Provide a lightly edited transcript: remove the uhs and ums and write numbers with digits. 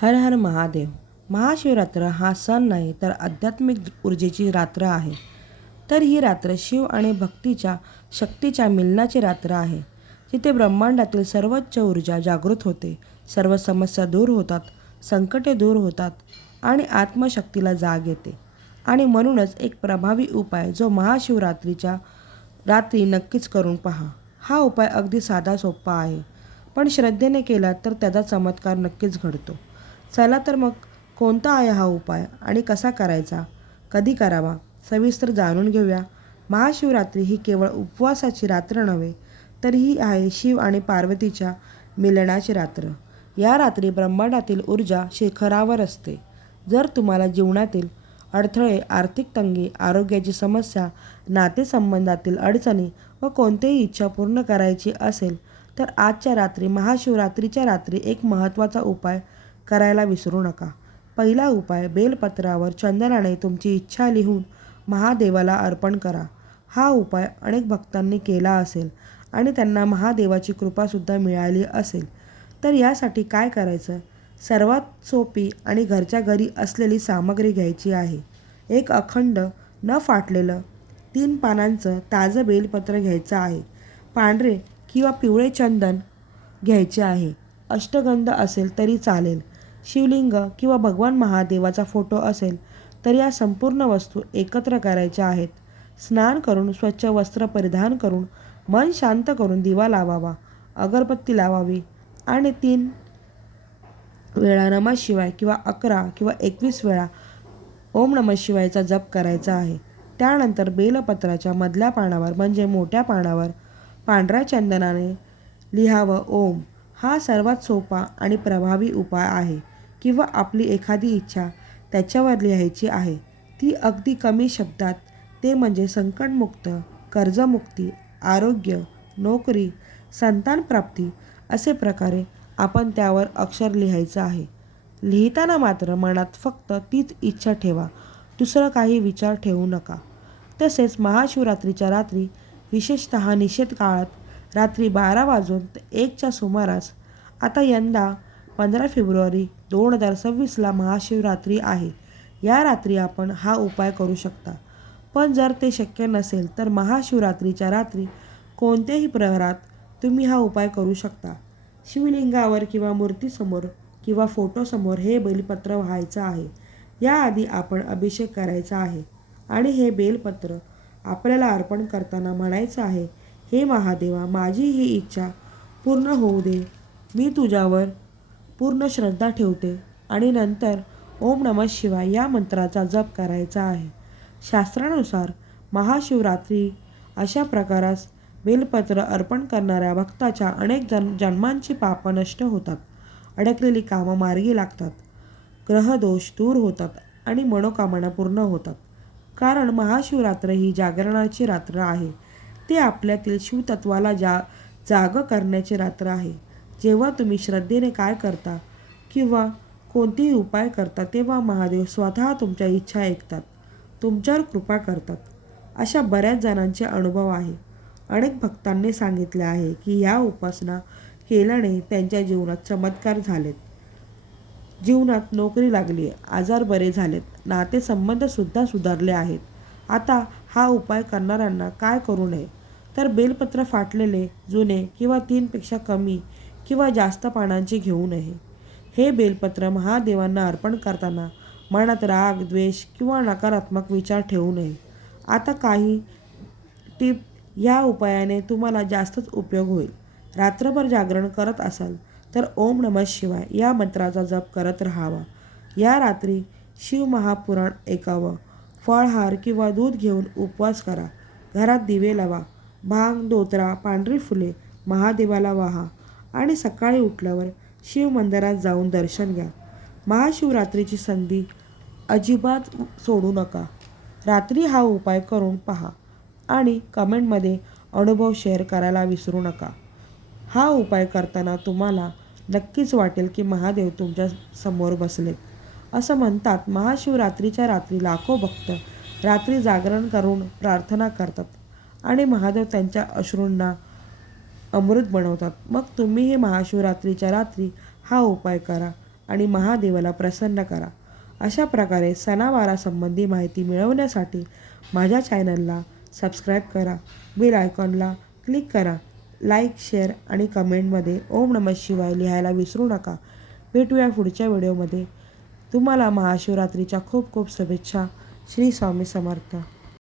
हर हर महादेव. महाशिवरात्र हा सण नाही तर आध्यात्मिक ऊर्जेची रात्र आहे. तर ही रात्र शिव आणि भक्तीच्या शक्तीच्या मिलनाची रात्र आहे. जिथे ब्रह्मांडातील सर्वोच्च ऊर्जा जागृत होते, सर्व समस्या दूर होतात, संकटे दूर होतात आणि आत्मशक्तीला जाग येते. आणि म्हणूनच एक प्रभावी उपाय जो महाशिवरात्रीच्या रात्री नक्कीच करून पहा. हा उपाय अगदी साधा सोपा आहे, पण श्रद्धेने केला तर त्याचा चमत्कार नक्कीच घडतो. चला तर मग कोणता आहे हा उपाय आणि कसा करायचा, कधी करावा, सविस्तर जाणून घेऊया. महाशिवरात्री ही केवळ उपवासाची रात्र नव्हे, तर ही आहे शिव आणि पार्वतीच्या मिलनाची रात्र. या रात्री ब्रह्मांडातील ऊर्जा शिखरावर असते. जर तुम्हाला जीवनातील अडथळे, आर्थिक तंगी, आरोग्याची समस्या, नातेसंबंधातील अडचणी व कोणतीही इच्छा पूर्ण करायची असेल तर आजच्या रात्री, महाशिवरात्रीच्या रात्री एक महत्त्वाचा उपाय करायला विसरू नका. पहिला उपाय, बेलपत्रावर चंदनाने तुमची इच्छा लिहून महादेवाला अर्पण करा. हा उपाय अनेक भक्तांनी केला असेल आणि त्यांना महादेवाची कृपासुद्धा मिळाली असेल. तर यासाठी काय करायचं? सर्वात सोपी आणि घरच्या घरी असलेली सामग्री घ्यायची आहे. एक अखंड न फाटलेलं 3 पानांचं ताजं बेलपत्र घ्यायचं आहे. पांढरे किंवा पिवळे चंदन घ्यायचे आहे. अष्टगंध असेल तरी चालेल. शिवलिंग किंवा भगवान महादेवाचा फोटो असेल तर या संपूर्ण वस्तू एकत्र करायच्या आहेत. स्नान करून, स्वच्छ वस्त्र परिधान करून, मन शांत करून दिवा लावावा, अगरबत्ती लावावी आणि 3 वेळा नमः शिवाय किंवा 11 किंवा 21 वेळा ओम नमः शिवायचा जप करायचा आहे. त्यानंतर बेलपत्राच्या मधल्या पानावर म्हणजे मोठ्या पानावर पांढऱ्या चंदनाने लिहावं ओम. हा सर्वात सोपा आणि प्रभावी उपाय आहे. किंवा आपली एखादी इच्छा त्याच्यावर लिहायची आहे. ती अगदी कमी शब्दात, ते म्हणजे संकटमुक्त, कर्जमुक्ती, आरोग्य, नोकरी, संतानप्राप्ती असे प्रकारे आपण त्यावर अक्षर लिहायचं आहे. लिहिताना मात्र मनात फक्त तीच इच्छा ठेवा, दुसरं काही विचार ठेवू नका. तसेच महाशिवरात्रीच्या रात्री, विशेषतः निषेध काळात रात्री 12 वाजून 1च्या सुमारास, आता यंदा 15 फेब्रुवारी 2026ला महाशिवरात्री आहे. या रात्री आपण हा उपाय करू शकता. पण जर ते शक्य नसेल तर महाशिवरात्रीच्या रात्री कोणत्याही प्रहरात तुम्ही हा उपाय करू शकता. शिवलिंगावर किंवा मूर्तीसमोर किंवा फोटोसमोर हे बेलपत्र व्हायचं आहे. याआधी आपण अभिषेक करायचा आहे आणि हे बेलपत्र आपल्याला अर्पण करताना म्हणायचं आहे, हे महादेवा, माझी ही इच्छा पूर्ण होऊ दे. मी तुझ्यावर पूर्ण श्रद्धा ठेवते. आणि नंतर ओम नमः शिवाय या मंत्राचा जप करायचा आहे. शास्त्रानुसार महाशिवरात्री अशा प्रकारास बेलपत्र अर्पण करणाऱ्या भक्ताच्या अनेक जन्मांची पापं नष्ट होतात, अडकलेली कामं मार्गी लागतात, ग्रहदोष दूर होतात आणि मनोकामना पूर्ण होतात. कारण महाशिवरात्र ही जागरणाची रात्र आहे. ते आपल्यातील शिवतत्वाला जाग करण्याची रात्र आहे. जेव्हा तुम्ही श्रद्धेने काय करता किंवा कोणतेही उपाय करता तेव्हा महादेव स्वतः तुमच्या इच्छा ऐकतात, तुमच्यावर कृपा करतात. अशा बऱ्याच जणांचे अनुभव आहे. अनेक भक्तांनी सांगितले आहे की या उपासना केल्याने त्यांच्या जीवनात चमत्कार झालेत. जीवनात नोकरी लागली आहे, आजार बरे झालेत, नातेसंबंधसुद्धा सुधारले आहेत. आता हा उपाय करणाऱ्यांना काय करू नये? तर बेलपत्र फाटलेले, जुने किंवा 3पेक्षा कमी किंवा जास्त पानांचे घेऊ नये. हे बेलपत्र महादेवांना अर्पण करताना मनात राग, द्वेष किंवा नकारात्मक विचार ठेवू नये. आता काही टिप, या उपायाने तुम्हाला जास्तच उपयोग होईल. रात्रभर जागरण करत असाल तर ओम नमः शिवाय या मंत्राचा जप करत राहावा. या रात्री शिवमहापुराण ऐकावं, फळहार किंवा दूध घेऊन उपवास करा. घरात दिवे लावा, भांग, धोतरा, पांढरी फुले महादेवाला वाहा आणि सकाळी उठल्यावर शिव मंदिरात जाऊन दर्शन घ्या. महाशिवरात्रीची संधी अजिबात सोडू नका. रात्री हा उपाय करून पहा आणि कमेंटमध्ये अनुभव शेअर करायला विसरू नका. हा उपाय करताना तुम्हाला नक्कीच वाटेल की महादेव तुमच्या समोर बसलेत. असं म्हणतात, महाशिवरात्रीच्या रात्री लाखो भक्त रात्री जागरण करून प्रार्थना करतात आणि महादेव त्यांच्या अश्रूंना अमृत बनवतात. मग तुम्हीही महाशिवरात्रीच्या रात्री हा उपाय करा आणि महादेवाला प्रसन्न करा. अशा प्रकारे सणावारासंबंधी माहिती मिळवण्यासाठी माझ्या चॅनलला सबस्क्राईब करा. बेल आयकॉनला क्लिक करा. लाईक, शेअर आणि कमेंटमध्ये ओम नमः शिवाय लिहायला विसरू नका. भेटूया पुढच्या व्हिडिओमध्ये. तुम्हाला महाशिवरात्रीच्या खूप खूप शुभेच्छा. श्री स्वामी समर्थ.